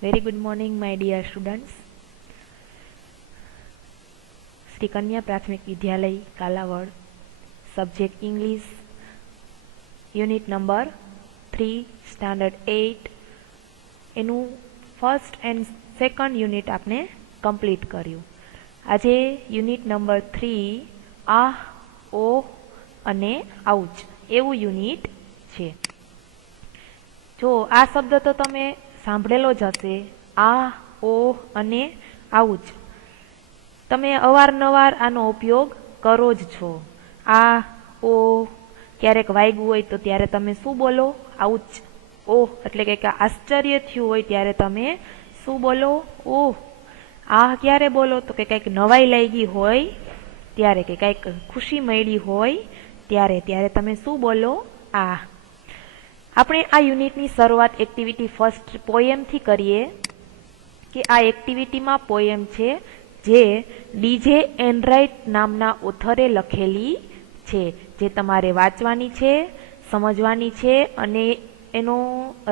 Very good morning, my dear students. Shri Kanya Prathmik Vidyalaya Kalavad, subject English, unit number 3, standard 8 એનું first and second unit આપણે complete કર્યું. આજે unit number 3 આ, ઓ અને આઉચ એવું યુનિટ છે. જો આ શબ્દ તો તમે સાંભળેલો જ હશે, આ, ઓ અને આઉચ. તમે અવારનવાર આનો ઉપયોગ કરો જ છો. આ, ઓ ક્યારેક વાગ્યું હોય તો ત્યારે તમે શું બોલો? આઉચ. ઓ એટલે કે આશ્ચર્ય થયું હોય ત્યારે તમે શું બોલો? ઓહ. આ ક્યારે બોલો? તો કે કંઈક નવાઈ લાગી હોય ત્યારે, કે કંઈક ખુશી મળી હોય ત્યારે તમે શું બોલો? આ. આપણે આ યુનિટની શરૂઆત એક્ટિવિટી ફર્સ્ટ પોએમથી કરીએ. કે આ એક્ટિવિટીમાં પોએમ છે જે ડીજે એનરાઇટ નામના ઓથરે લખેલી છે, જે તમારે વાંચવાની છે, સમજવાની છે અને એનો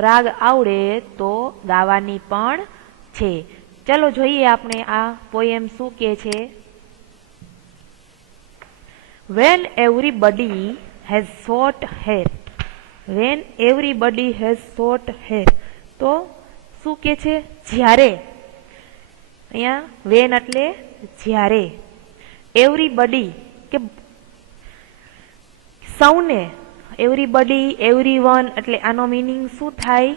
રાગ આવડે તો ગાવાની પણ છે. ચલો જોઈએ આપણે આ પોએમ શું કહે છે. When everybody has short hair. When everybody has short hair. તો શું કે છે? જ્યારે. અહીંયા વેન એટલે જ્યારે. એવરીબડી કે સૌને. એવરીબડી, એવરીવન એટલે આનો મીનિંગ શું થાય?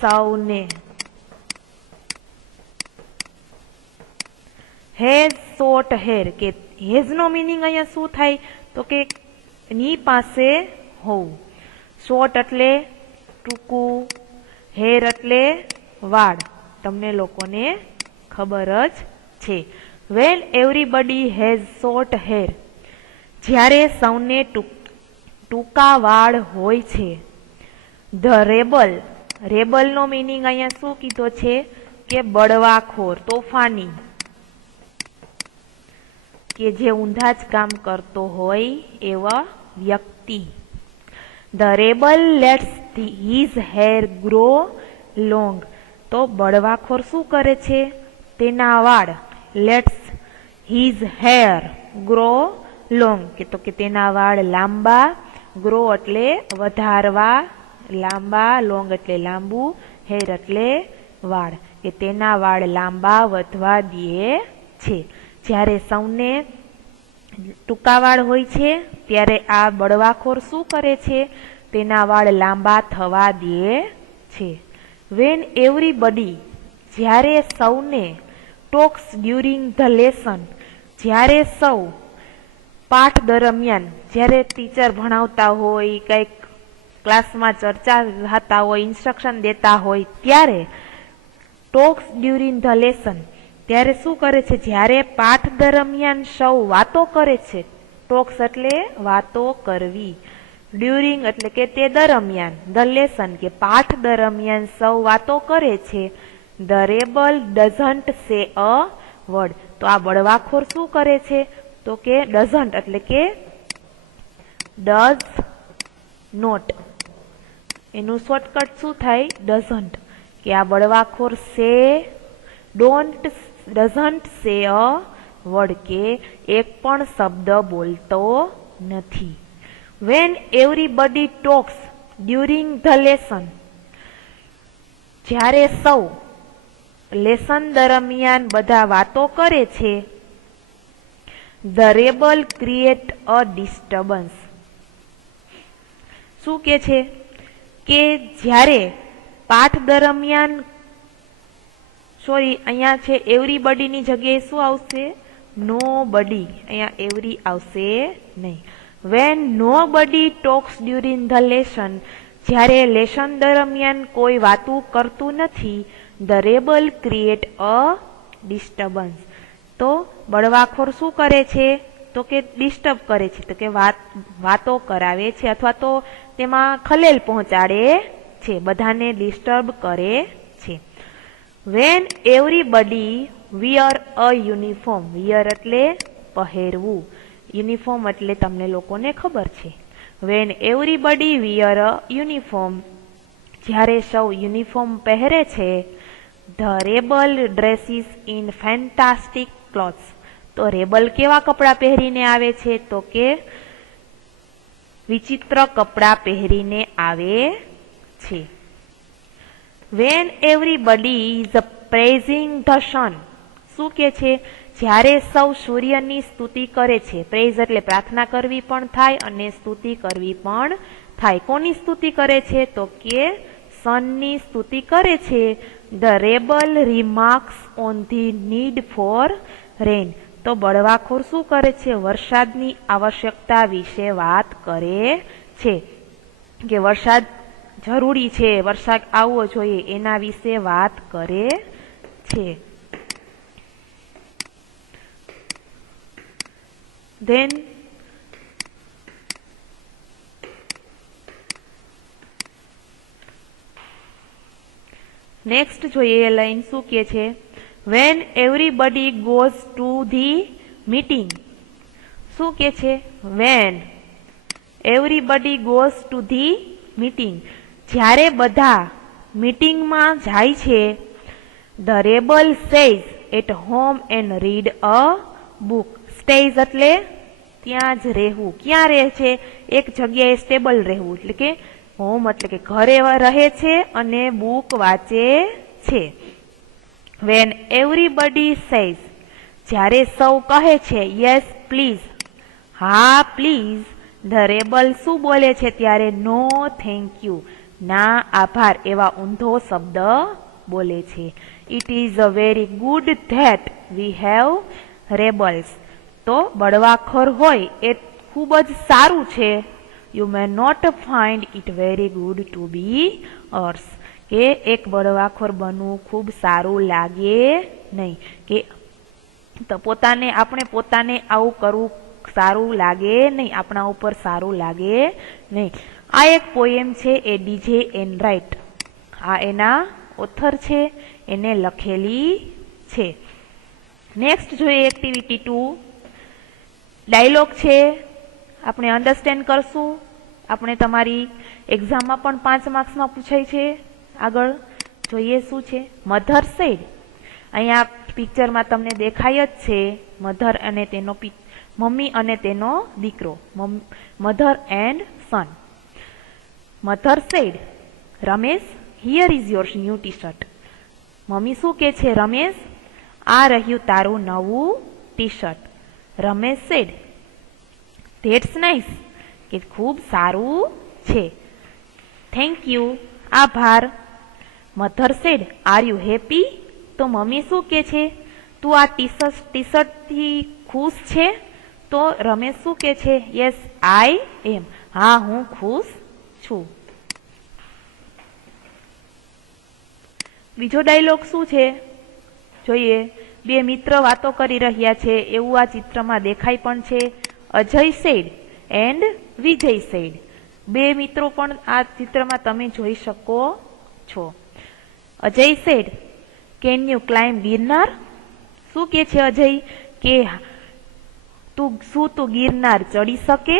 સૌને. હેઝ શોર્ટ હેર, કે હેઝ નો મીનિંગ અહીંયા શું થાય? તો કે ની પાસે હોવું. શોર્ટ એટલે ટૂંકું, હેર એટલે વાળ. તમને લોકોને ખબર જ છે. When everybody has short hair, જ્યારે સૌને ટૂંકા વાળ હોય છે. The rebel. રેબલ નો મીનિંગ અહીંયા શું કીધો છે? કે બળવાખોર, તોફાની, કે જે ઊંધા જ કામ કરતો હોય એવા વ્યક્તિ. The rebel let's his hair grow long. તો બળવાખોર શું કરે છે? તેના વાળ. Let's his hair grow long, કે તેના વાળ લાંબા. ગ્રો એટલે વધારવા, લાંબા. લોંગ એટલે લાંબુ, હેર એટલે વાળ, કે તેના વાળ લાંબા વધવા દે છે. જ્યારે સૌને ટૂંકા વાળ હોય છે ત્યારે આ બળવાખોર શું કરે છે? તેના વાળ લાંબા થવા દે છે. વેન એવરીબડી, જ્યારે સૌને. ટોક્સ ડ્યુરિંગ ધ લેસન, જ્યારે સૌ. પાઠ દરમિયાન, જ્યારે ટીચર ભણાવતા હોય, કંઈક ક્લાસમાં ચર્ચા થતા હોય, ઇન્સ્ટ્રક્શન દેતા હોય ત્યારે. ટોક્સ ડ્યુરિંગ ધ લેસન, ત્યારે શું કરે છે? જ્યારે પાઠ દરમિયાન સૌ વાતો કરે છે. ટોક્સ એટલે વાતો કરવી. ડ્યુરિંગ એટલે કે તે દરમિયાન. ધ લેસન કે પાઠ દરમિયાન સૌ વાતો કરે છે. ધ રેબલ ડઝન્ટ સે અ વર્ડ. તો આ બળવાખોર શું કરે છે? તો કે ડઝન્ટ એટલે કે ડઝ નોટ. એનું શોર્ટકટ શું થાય? ડઝન્ટ. કે આ બળવાખોર સે ડઝન્ટ સે અ વર્ડ, કે એક પણ શબ્દ બોલતો નથી. When everybody talks during the lesson, જ્યારે સૌ લેસન દરમિયાન બધા વાતો કરે છે. The rebel create a disturbance. શું કે છે? કે જ્યારે પાઠ દરમિયાન, સોરી અહીંયા છે એવરીબડીની જગ્યાએ શું આવશે? નો બડી. અહીંયા એવરી આવશે નહીં. વેન નો બડી ટોક્સ ડ્યુરિંગ ધ લેસન, જ્યારે લેસન દરમિયાન કોઈ વાતું કરતું નથી. The rebel create a disturbance. તો બળવાખોર શું કરે છે? તો કે ડિસ્ટર્બ કરે છે, તો કે વાતો કરાવે છે અથવા તો તેમાં ખલેલ પહોંચાડે છે, બધાને ડિસ્ટર્બ કરે છે. When everybody wear a uniform. Wear એટલે પહેરવું, યુનિફોર્મ એટલે તમને લોકોને ખબર છે. When everybody wear a uniform, જ્યારે સૌ યુનિફોર્મ પહેરે છે. The rebel dresses in fantastic clothes. તો રેબલ કેવા કપડાં પહેરીને આવે છે? તો કે વિચિત્ર કપડાં પહેરીને આવે છે. When everybody is praising the sun. શું કે છે? જ્યારે સૌ સૂર્યની સ્તુતિ કરે છે. પ્રેઝ એટલે પ્રાર્થના કરવી પણ થાય અને સ્તુતિ કરવી પણ થાય. કોની સ્તુતિ કરે છે? તો કે સનની સ્તુતિ કરે છે. The rebel remarks on the need for rain. તો બળવાખોર શું કરે છે? વરસાદની આવશ્યકતા વિશે વાત કરે છે, કે વરસાદ જરૂરી છે, વરસાદ આવવો જોઈએ, એના વિશે વાત કરે છે. ધેન નેક્સ્ટ જોઈએ લાઈન શું કે છે? When everybody goes to the meeting. શું કે છે? When everybody goes to the meeting. જ્યારે બધા મીટિંગમાં જાય છે. The rebel says at home and read a book. Stays એટલે ત્યાં જ રહેવું. ક્યાં રહે છે? એક જગ્યાએ સ્ટેબલ રહેવું, એટલે કે હોમ એટલે કે ઘરે રહે છે અને બુક વાંચે છે. વેન એવરીબડી સેઝ, જ્યારે સૌ કહે છે યસ પ્લીઝ, હા પ્લીઝ, ધ રેબલ શું બોલે છે ત્યારે? નો થેન્ક યુ, ના આભાર એવા ઊંધો શબ્દ બોલે છે. It is a very good that we have rebels. તો બળવાખોર હોય એ ખૂબ જ સારું છે. You may not find it very good to be ours. કે એક બળવાખોર બનવું ખૂબ સારું લાગે નહીં, કે તો આપણે પોતાને આવું કરવું સારું લાગે નહીં, આપણા ઉપર સારું લાગે નહીં. આ એક પોએમ છે એ ડીજે એનરાઇટ. આ એના ઓથર છે, એને લખેલી છે. નેક્સ્ટ જોઈએ એક્ટિવિટી 2. ડાયલોગ છે, આપણે અન્ડરસ્ટેન્ડ કરશું. આપણે તમારી એક્ઝામમાં પણ 5 માર્ક્સમાં પૂછાય છે. આગળ જોઈએ શું છે? Mother sad. અહીંયા પિક્ચરમાં તમને દેખાય જ છે મધર અને તેનો મમ્મી અને તેનો દીકરો, mother and son. Mother said, Ramesh here is your new T shirt. Mummy શું કે છે? રમેશ, આ રહ્યું તારું નવું T shirt. Ramesh said, that's nice, કે ખૂબ સારું છે. થેન્ક યુ, આભાર. Mother said, are you happy. તો મમ્મી શું કે છે? તું આ ટી શર્ટથી ખુશ છે? તો રમેશ શું કે છે? યસ આઈ એમ, હા હું ખુશ છું. બીજો ડાયલોગ શું છે જોઈએ. બે મિત્ર વાતો કરી રહ્યા છે એવું આ ચિત્રમાં દેખાય પણ છે. Ajay said and Vijay said. બે મિત્રો પણ આ ચિત્રમાં તમે જોઈ શકો છો. Ajay said, can you climb Girnar. શું કે છે અજય? કે શું તું ગિરનાર ચડી શકે?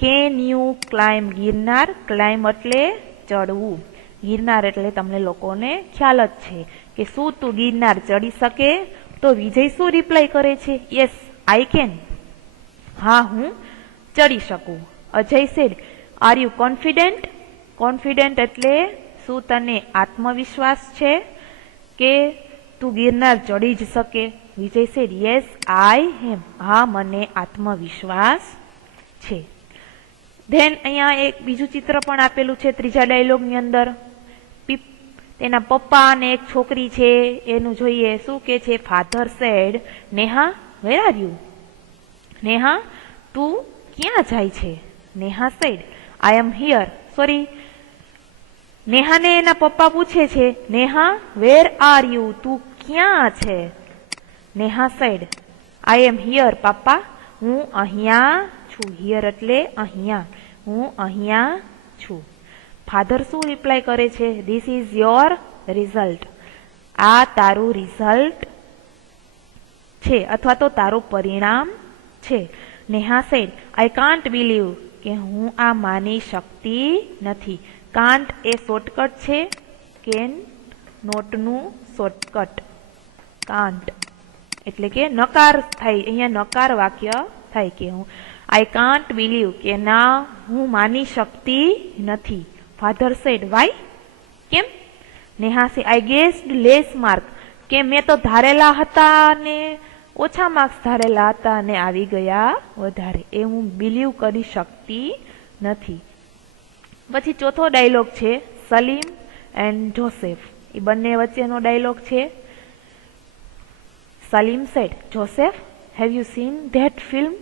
Can you climb Girnar. Climb એટલે ચડવું, ગિરનાર એટલે તમને લોકોને ખ્યાલ જ છે કે શું તું ગિરનાર ચડી શકે? તો વિજય શું રિપ્લાય કરે છે? યસ આઈ કેન, હા હું ચડી શકું. Ajay said, are you confident. Confident એટલે શું તને આત્મવિશ્વાસ છે કે તું ગિરનાર ચડી જ શકે? વિજય સેડ, યસ આઈ એમ, હા મને આત્મવિશ્વાસ છે. ધેન અહીંયા એક બીજું ચિત્ર પણ આપેલું છે ત્રીજા ડાયલોગની અંદર. તેના પપ્પા અને એક છોકરી છે એનું જોઈએ. શું કે છે? Father said, Neha where are you. Neha તું ક્યાં જાય છે? Neha said, I am here. Sorry, નેહાને એના પપ્પા પૂછે છે, નેહા વેર આર યુ, તું ક્યાં છે? Neha said, I am here papa, હું અહીંયા છું. હિયર એટલે અહીંયા, હું અહીંયા છું. ફાધર શું રિપ્લાય કરે છે? This is your result. આ તારું રિઝલ્ટ છે અથવા તો તારું પરિણામ છે. Neha said, I can't believe, કે હું આ માની શકતી નથી. કાન્ટ એ શોર્ટકટ છે કેન નોટનું શોર્ટકટ. કાન્ટ એટલે કે નકાર થાય, અહીંયા નકાર વાક્ય થાય કે હું આઈ કાન્ટ બિલીવ કે ના હું માની શકતી નથી. ફાધર સેડ વાય કેમ? નેહા સે આઈ ગેસ્ડ લેસ માર્ક કે મેં તો ધારેલા હતા ને ઓછા માર્ક્સ ધારેલા હતા ને આવી ગયા વધારે. એ હું બિલીવ કરી શકતી નથી. પછી ચોથો ડાયલોગ છે સલીમ એન્ડ જોસેફ. એ બંને વચ્ચેનો ડાયલોગ છે. Salim said Joseph have you seen that film.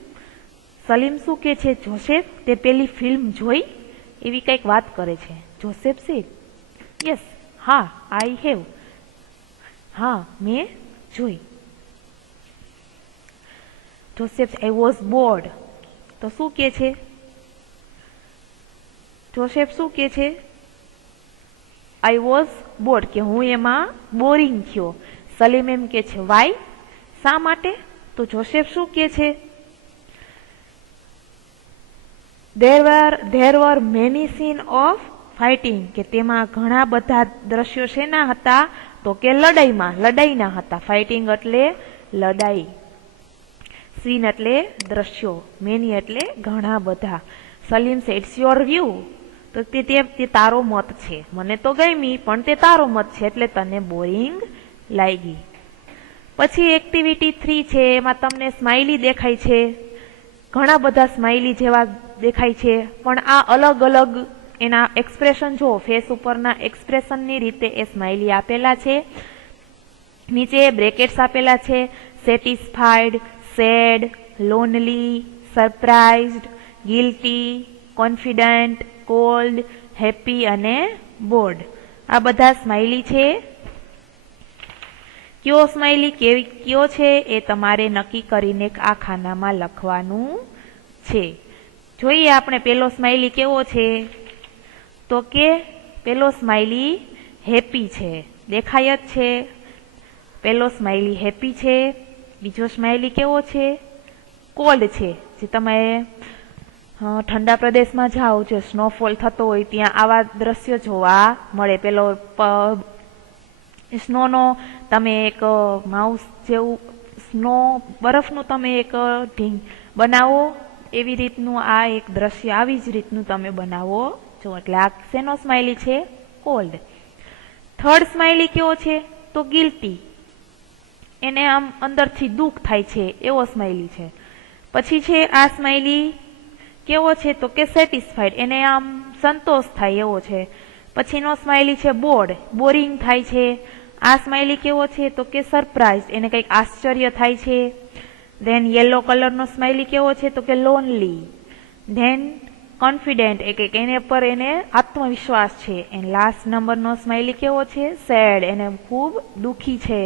Salim શું કે છે જોસેફ તે પેલી ફિલ્મ જોઈ? એવી કંઈક વાત કરે છે. જોસેફ સેડ યસ હા આઈ હેવ. હા મેં જોઈ. Joseph I was bored. તો શું કે છે જોસેફ? શું કે છે? આઈ વોઝ બોર્ડ કે હું એમાં બોરિંગ થયો. સલીમ એમ કે છે વાય શા માટે? તો જોસેફ શું કે છે there were many scenes of fighting કે તેમાં ઘણા બધા દ્રશ્યો શેના હતા? તો કે લડાઈના હતા. ફાઇટિંગ એટલે લડાઈ, સીન એટલે દ્રશ્યો, મેની એટલે ઘણા બધા. સલીમ સે ઇટ્સ યોર વ્યૂ તો તે તારો મત છે. મને તો ગમી પણ તે તારો મત છે એટલે તને બોરિંગ લાગી. પછી એક્ટિવિટી 3 છે. એમાં તમને સ્માઇલી દેખાય છે. ઘણા બધા સ્માઇલી જેવા દેખાય છે પણ આ અલગ અલગ એના એક્સપ્રેશન જો ફેસ ઉપરના એક્સપ્રેશનની રીતે એ સ્માઇલી આપેલા છે. નીચે બ્રેકેટ્સ આપેલા છે. Satisfied, sad, lonely, surprised, guilty, confident, cold, happy અને બોર્ડ. આ બધા સ્માઇલી છે. કયો સ્માઇલી કયો છે એ તમારે નક્કી કરીને આ ખાનામાં લખવાનું છે. જોઈએ આપણે પેલો સ્માઇલી કેવો છે? તો કે પેલો સ્માઇલી હેપી છે. દેખાય જ છે. પેલો સ્માઇલી હેપી છે. બીજો સ્માઇલી કેવો છે? કોલ્ડ છે. જે તમે ઠંડા પ્રદેશમાં જાઓ, જે સ્નોફોલ થતો હોય ત્યાં આવા દ્રશ્યો જોવા મળે. પેલો સ્નોનો તમે એક માઉસ જેવું સ્નો બરફનું તમે એક ઢીંગ બનાવો એવી રીતનું આ એક દ્રશ્ય આવી જ રીતનું તમે બનાવો છો. એટલે આ શેનો સ્માઇલી છે? કોલ્ડ. થર્ડ સ્માઇલી કેવો છે? તો ગિલ્ટી. એને આમ અંદરથી દુઃખ થાય છે એવો સ્માઇલી છે. પછી છે આ સ્માઇલી કેવો છે? તો કે સેટિસ્ફાઈડ. એને આમ સંતોષ થાય એવો છે. પછીનો સ્માઇલી છે બોર્ડ. બોરિંગ થાય છે. આ સ્માઇલી કેવો છે? તો કે સરપ્રાઇઝ. એને કંઈક આશ્ચર્ય થાય છે. ધેન યેલો કલરનો સ્માઇલી કેવો છે? તો કે લોનલી. ધેન કોન્ફિડન્ટ કે એને પર એને આત્મવિશ્વાસ છે. એન્ડ લાસ્ટ નંબરનો સ્માઇલી કેવો છે? સેડ. એને ખૂબ દુઃખી છે.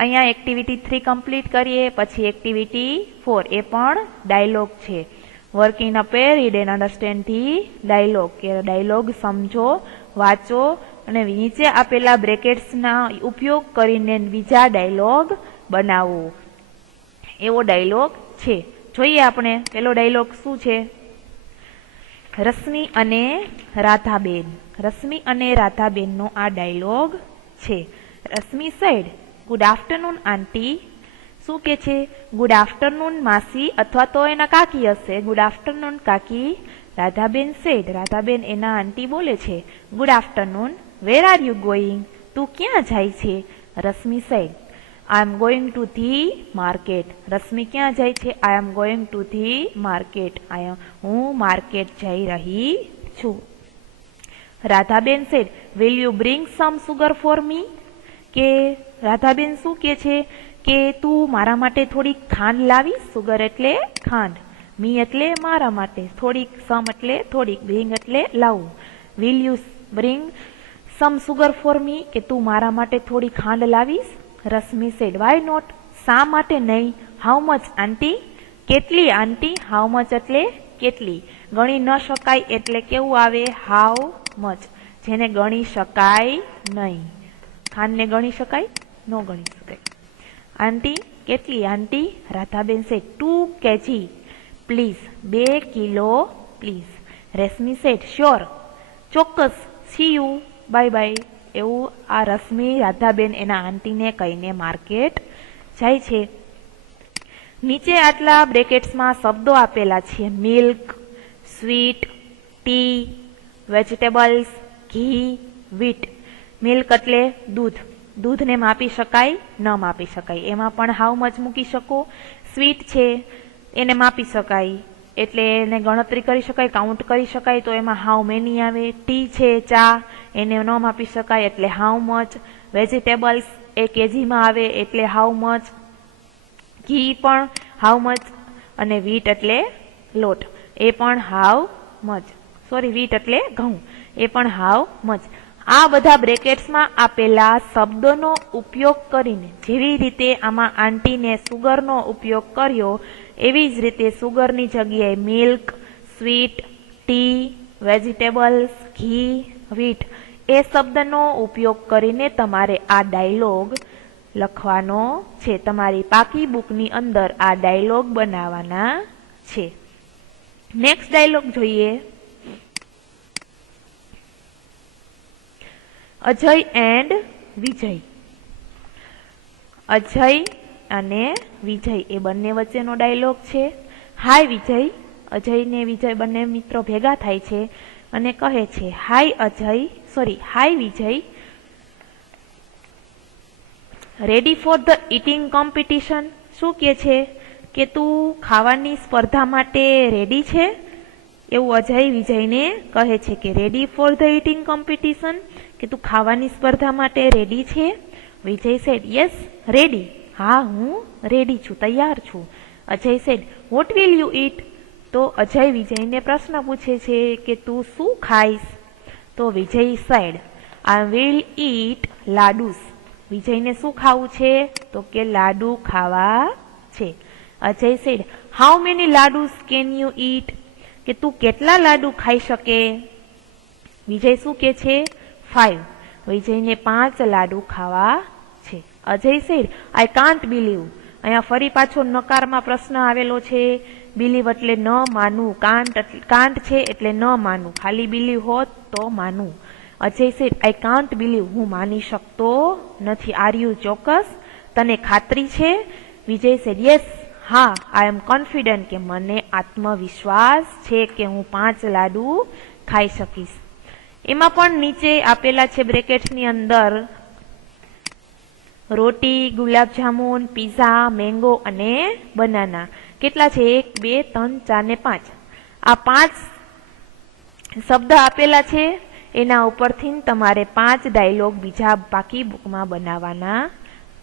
અહીંયા એક્ટિવિટી 3 કમ્પ્લીટ કરીએ. પછી એક્ટિવિટી 4 એ પણ ડાયલોગ છે. Work in a pair, read and understand the dialogue કે ડાયલોગ સમજો, વાંચો અને નીચે આપેલા બ્રેકેટ્સના ઉપયોગ કરીને બીજા ડાયલોગ બનાવો. એવો ડાયલોગ છે. જોઈએ આપણે પેલો ડાયલોગ શું છે? રશ્મિ અને રાધાબેન. રશ્મિ અને રાધાબેનનો આ ડાયલોગ છે. Rashmi sad good afternoon aunty. શું કે છે? ગુડ આફ્ટરનૂન માસી અથવા તો એના કાકી હશે. ગુડ આફ્ટરનૂન કાકી. રાધાબેન સેડ. રાધાબેન એના આંટી બોલે છે good afternoon. Where are you going? તું ક્યાં જાય છે? Rashmi said I am going to the market. Rashmi ક્યાં જાય છે? I am going to the market. હું માર્કેટ જઈ રહી છું. Radhaben said will you bring some sugar for me? કે રાધાબેન શું કે છે કે તું મારા માટે થોડીક ખાંડ લાવીશ? સુગર એટલે ખાંડ, મી એટલે મારા માટે, થોડીક, સમ એટલે થોડીક, બ્રિંગ એટલે લાવું. Will you bring some sugar for me? કે તું મારા માટે થોડી ખાંડ લાવીશ? Rashmi said why not? શા માટે નહીં? How much auntie? કેટલી આંટી? હાઉ મચ એટલે કેટલી. ગણી ન શકાય એટલે કેવું આવે? How much. જેને ગણી શકાય નહીં. ખાંડને ગણી શકાય? ન ગણી શકાય. આંટી કેટલી aunty? Radhaben said 2 kg please. 2 kilo please. Rashmi said sure ચોક્કસ. See you bye bye. એવું આ રશ્મિ રાધાબેન એના આંટીને કહીને માર્કેટ જાય છે. નીચે આટલા બ્રેકેટ્સમાં શબ્દો આપેલા છે. મિલ્ક, સ્વીટ, ટી, વેજીટેબલ્સ, ઘી, વીટ. મિલ્ક એટલે દૂધ. દૂધને માપી શકાય, ન માપી શકાય, એમાં પણ હાઉ મચ મૂકી શકો. સ્વીટ છે એને માપી શકાય એટલે એને ગણતરી કરી શકાય, કાઉન્ટ કરી શકાય, તો એમાં હાઉ મેની આવે. ટી છે ચા, એને ન માપી શકાય એટલે હાઉ મચ. વેજીટેબલ્સ એ કેજીમાં આવે એટલે હાઉ મચ. ઘી પણ હાઉ મચ, અને વીટ એટલે લોટ, એ પણ હાઉ મચ. સોરી, વીટ એટલે ઘઉં, એ પણ હાઉ મચ. આ બધા બ્રેકેટ્સમાં આપેલા શબ્દોનો ઉપયોગ કરીને જેવી રીતે આમાં આંટીને સુગરનો ઉપયોગ કર્યો એવી જ રીતે સુગરની જગ્યાએ મિલ્ક, સ્વીટ, ટી, વેજીટેબલ્સ, ઘી, વીટ એ શબ્દનો ઉપયોગ કરીને તમારે આ ડાયલોગ લખવાનો છે. તમારી પાકી બુકની અંદર આ ડાયલોગ બનાવવાના છે. નેક્સ્ટ ડાયલોગ જોઈએ. અજય એન્ડ વિજય. અજય અને વિજય એ બંને વચ્ચેનો ડાયલોગ છે. હાય વિજય. અજય ને વિજય બંને મિત્રો ભેગા થાય છે અને કહે છે hi Vijay, ready for the eating competition. શું કે છે કે તું ખાવાની સ્પર્ધા માટે રેડી છે? એવું અજય વિજયને કહે છે કે ready for the eating competition, કે તું ખાવાની સ્પર્ધા માટે રેડી છે? વિજય સેડ યસ રેડી. હા, હું રેડી છું, તૈયાર છું. Ajay said what will you ઈટ? તો અજય વિજયને પ્રશ્ન પૂછે છે કે તું શું ખાઈશ? તો વિજય સેડ આઈ વિલ ઈટ લાડુસ. વિજયને શું ખાવું છે? તો કે લાડુ ખાવા છે. Ajay said how many laddus can you eat? કે તું કેટલા લાડુ ખાઈ શકે? વિજય શું કે છે? 5. વિજયને 5 લાડુ ખાવા છે. Ajay sad I can't believe. અહીંયા ફરી પાછો નકારમાં પ્રશ્ન આવેલો છે. બિલીવ એટલે ન માનવું, કાન્ટ છે એટલે ન માનવું, ખાલી બિલીવ હોત તો માનવું. Ajay sad I can't believe, હું માની શકતો નથી. આર યુ ચોક્કસ? તને ખાતરી છે? વિજય સેડ યસ, હા, આઈ એમ કોન્ફિડન્ટ, કે મને આત્મવિશ્વાસ છે કે હું 5 લાડુ ખાઈ શકીશ. એમાં પણ નીચે આપેલા છે બ્રેકેટ્સની અંદર રોટી, ગુલાબજામુન, પીઝા, મેંગો અને બનાના. કેટલા છે? 1, 2, 3, 4 ને 5. આ 5 શબ્દ આપેલા છે. એના ઉપરથી તમારે 5 ડાયલોગ બીજા બાકી બુકમાં બનાવવાના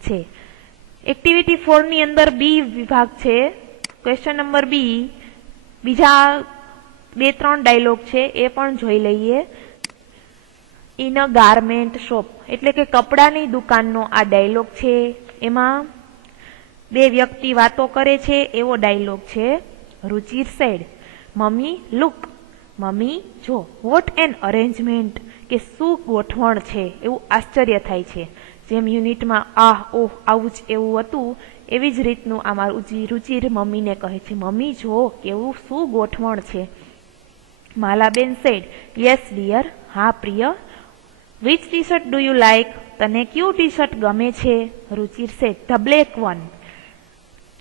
છે. એક્ટિવિટી 4 ની અંદર બી વિભાગ છે. ક્વેશ્ચન નંબર બી, બીજા 2-3 ડાયલોગ છે એ પણ જોઈ લઈએ. ઇન અ ગાર્મેન્ટ શોપ એટલે કે કપડાની દુકાનનો આ ડાયલોગ છે. એમાં 2 વ્યક્તિ વાતો કરે છે એવો ડાયલોગ છે. Ruchir said mummy look. Mummy જો. વોટ એન અરેન્જમેન્ટ, કે શું ગોઠવણ છે, એવું આશ્ચર્ય થાય છે. જેમ યુનિટમાં ઓહ આવું જ એવું હતું એવી જ રીતનું આમાં રુચિર મમ્મીને કહે છે મમ્મી જો કેવું શું ગોઠવણ છે. માલાબેન સેડ યસ ડિયર, હા પ્રિય. Which T shirt do you like? તને કયું ટી શર્ટ ગમે છે? Ruchir said the black one.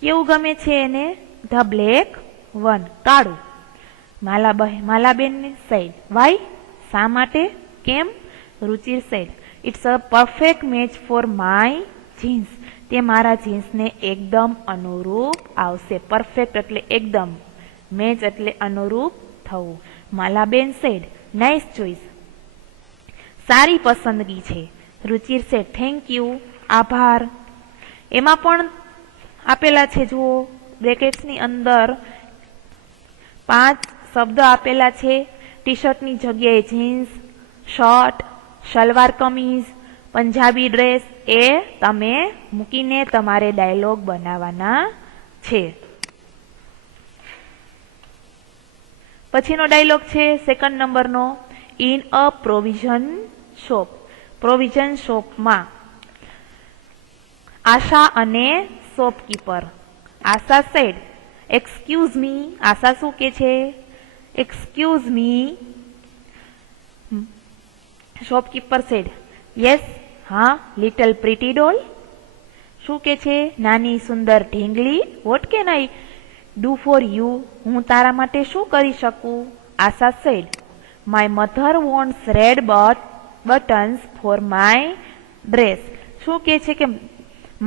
કેવું ગમે છે એને? ધ બ્લેક વન, કાળું. Malaben said why? શા માટે? કેમ? Ruchir said it's a perfect match for my jeans. તે મારા જીન્સને એકદમ અનુરૂપ આવશે. પરફેક્ટ એટલે એકદમ, મેચ એટલે અનુરૂપ થવું. માલાબેન સેડ નાઇસ ચોઇસ, સારી પસંદગી છે. રુચિર સેડ થેન્ક યુ, આભાર. એમાં પણ આપેલા છે જુઓ બ્રેકેટ્સની અંદર 5 શબ્દ આપેલા છે. ટી શર્ટની જગ્યાએ jeans, shirt, salwar kameez, Punjabi dress એ તમે મૂકીને તમારે ડાયલોગ બનાવવાના છે. પછીનો ડાયલોગ છે સેકન્ડ નંબરનો. In a provision shop. Provision શોપમાં આશા અને shopkeeper. Asha said excuse me. Asha શું કે છે? Excuse me. Shopkeeper said yes, હા. Little pretty doll. શું કે છે? નાની સુંદર ઢીંગલી. What can I do for you? હું તારા માટે શું કરી શકું? Asha said. My mother wants red buttons for my dress. શું કે છે કે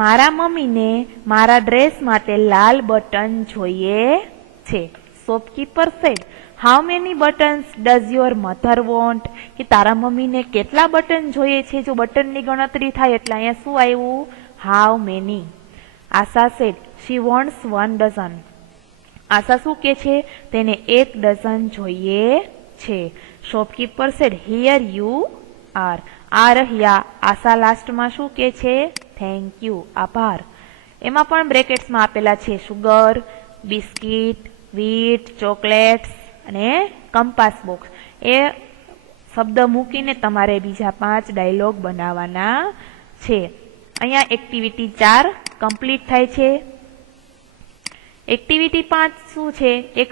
મારા મમ્મીને મારા ડ્રેસ માટે લાલ બટન જોઈએ છે. Shopkeeper said. How many buttons does your mother want? કે તારા મમ્મીને કેટલા બટન જોઈએ છે? જો બટનની ગણતરી થાય એટલે અહીંયા શું આવ્યું? How many. Asha said she wants 1 dozen. Asha શું કે છે? તેને 1 ડઝન જોઈએ છે. Shopkeeper said here you are. આ રહ્યા. આશા લાસ્ટમાં શું કે છે? થેન્ક યુ, આભાર. એમાં પણ બ્રેકેટ્સમાં આપેલા છે સુગર, બિસ્કીટ, વીટ, ચોકલેટ્સ અને કંપાસ બોક્સ. એ શબ્દ મૂકીને તમારે બીજા 5 ડાયલોગ બનાવવાના છે. અહીંયા એક્ટિવિટી 4 કમ્પ્લીટ થાય છે. એક્ટિવિટી 5 શું છે? એક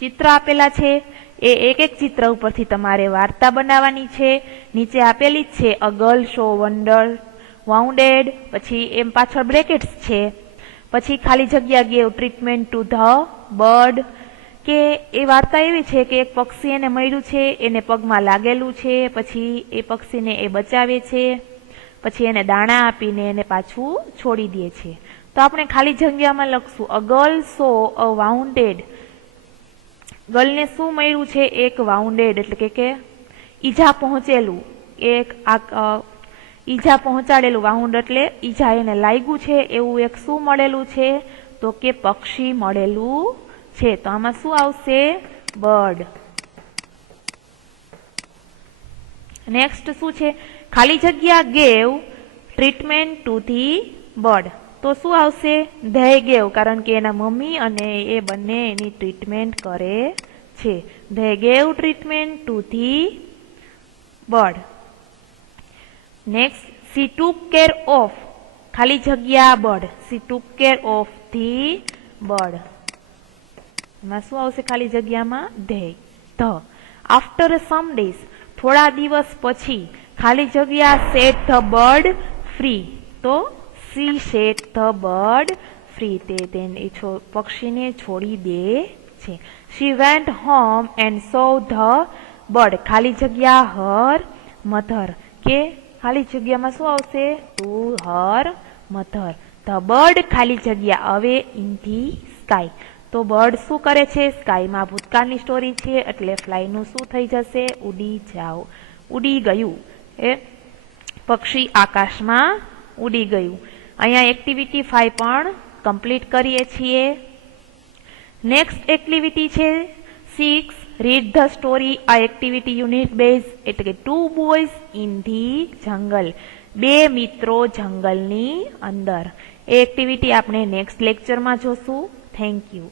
ચિત્ર આપેલા છે. એ એક ચિત્ર ઉપરથી તમારે વાર્તા બનાવવાની છે. નીચે આપેલી જ છે અ ગર્લ શો વન્ડર વાઉન્ડેડ, પછી એમ પાછળ બ્રેકેટ્સ છે. પછી ખાલી જગ્યા gave treatment to the bird. કે એ વાર્તા એવી છે કે એક પક્ષી એને મળ્યું છે, એને પગમાં લાગેલું છે, પછી એ પક્ષીને એ બચાવે છે, પછી એને દાણા આપીને એને પાછું છોડી દે છે. તો આપણે ખાલી જગ્યામાં લખશું અ ગર્લ સો અ વાઉન્ડેડ. ગર્લને શું મળ્યું છે? એક વાઉન્ડેડ એટલે કે ઈજા પહોંચેલું, એક ઈજા પહોંચાડેલું. વાઉન્ડ એટલે ઈજા એને લાગ્યું છે એવું એક શું મળેલું છે? તો કે પક્ષી મળેલું છે. તો આમાં શું આવશે? બર્ડ. નેક્સ્ટ શું છે? ખાલી જગ્યા gave treatment to the bird. તો શું આવશે? ધે ગેવ, કારણ કે એના મમ્મી અને એ બંને એની ટ્રીટમેન્ટ કરે છે. They gave treatment to the bird. Next C took care of ખાલી જગ્યા bird. C took care of the bird. એમાં શું આવશે ખાલી જગ્યામાં? ધ. આફ્ટર સમ ડેઝ થોડા દિવસ પછી ખાલી જગ્યા સેટ ધ બર્ડ ફ્રી. તો she set the bird free. તેને પક્ષીને છોડી દે છે. She went home and saw the bird. ખાલી જગ્યા હર મધર. કે ખાલી જગ્યામાં શું આવશે? To her mother. The bird ખાલી જગ્યા અવે ઇન ધી સ્કાય. તો બર્ડ શું કરે છે? સ્કાયમાં. ભૂતકાળની સ્ટોરી છે એટલે ફ્લાયનું શું થઈ જશે? ઉડી જાઓ. ઉડી ગયું. એ પક્ષી આકાશમાં ઉડી ગયું. અહીંયા એક્ટિવિટી 5 પણ કમ્પ્લીટ કરીએ છીએ. નેક્સ્ટ એક્ટિવિટી છે 6 રીડ ધ સ્ટોરી. આ એક્ટિવિટી યુનિટ બેઝ એટલે કે 2 બોયઝ ઇન ધી જંગલ. 2 મિત્રો જંગલની અંદર. એ એક્ટિવિટી આપણે નેક્સ્ટ લેક્ચરમાં જોશું. Thank you.